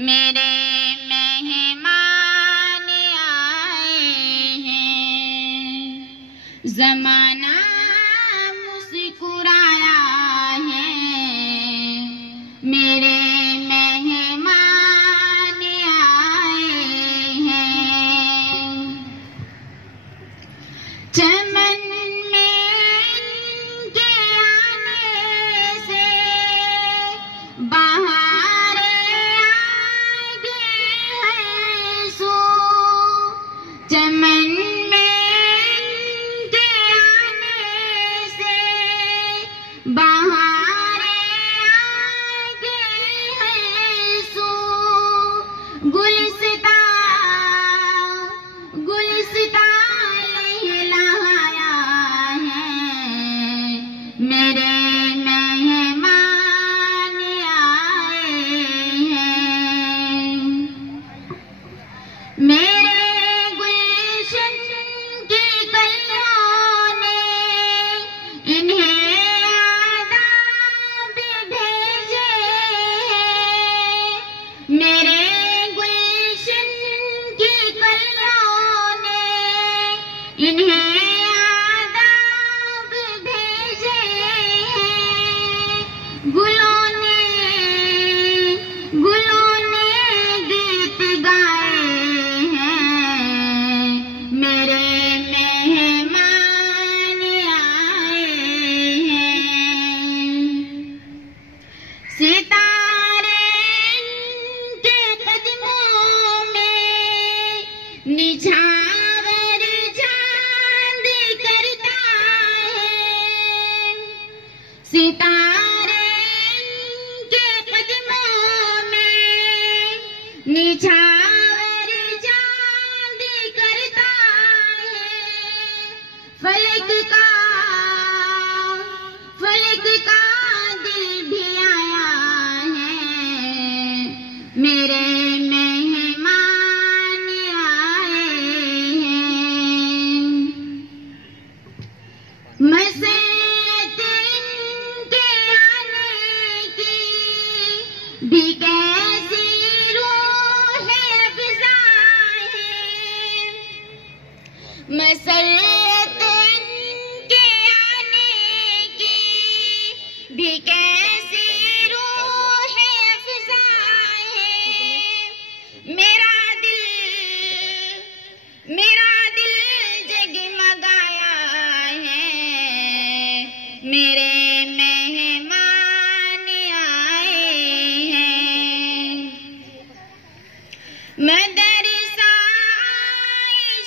मेरे मेहमान आए हैं। ज़माना मुस्कुराया है, मेरे मेहमान आए हैं। चमन में इनके आने से बाहर आ गए हैं सो। चमन में इनके आने से बाहर आ गए हैं सो। गुलसिता गुलसिता लहलाया है, मेरे मेहमान आए हैं। मेरे गुलशन की कलियों ने इन्हें आदाब भेजे हैं। मेरे गुलशन की कलियों ने इन्हें आदाब भेजे हैं। गुलों ने गीत गाए हैं, मेरे मेहमान आए हैं। सितारे इनके कदमों में निछावर चांद करता है। सितारे इनके कदमों में निछावर चांद करता है। फलक का दिल भी आया है, मेरे मेहमान आए हैं। मसरत इनके आने की भी कैसी रूह अफ़ज़ा है। मसरत इनके आने की भी कैसी रूह अफ़ज़ा है। मेरा दिल जगमगाया है, मेरे मेहमान आए हैं। मदरसा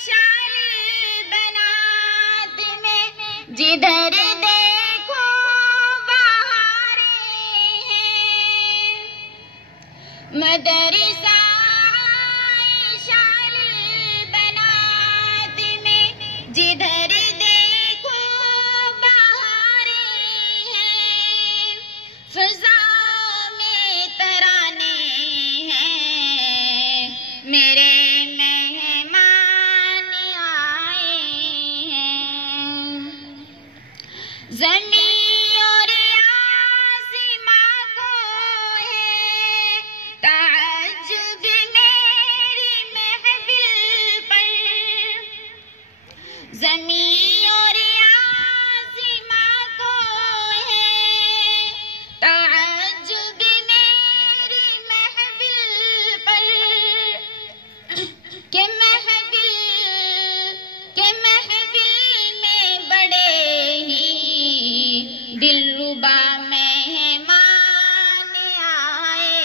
शाल बनात में जिधर देखो बहारें हैं। मदरसा शाल बनात में जिधर देखो बहारें हैं। फ़ज़ा में तराने हैं, मेरे मेहमान आए हैं। ज़मीन और आसमां को है ताज्जुब मेरी महफ़िल पर। ज़मीन और आसमां को है ताज्जुब मेरी महफ़िल पर। के महफ़िल में बड़े ही दिलरुबा मेहमान आए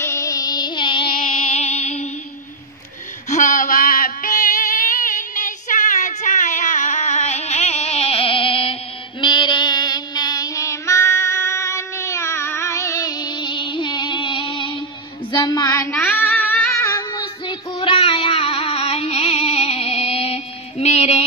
हैं। हवा पे नशा छाया है, मेरे मेहमान आए हैं। ज़माना मुस्कुराया है, मेरे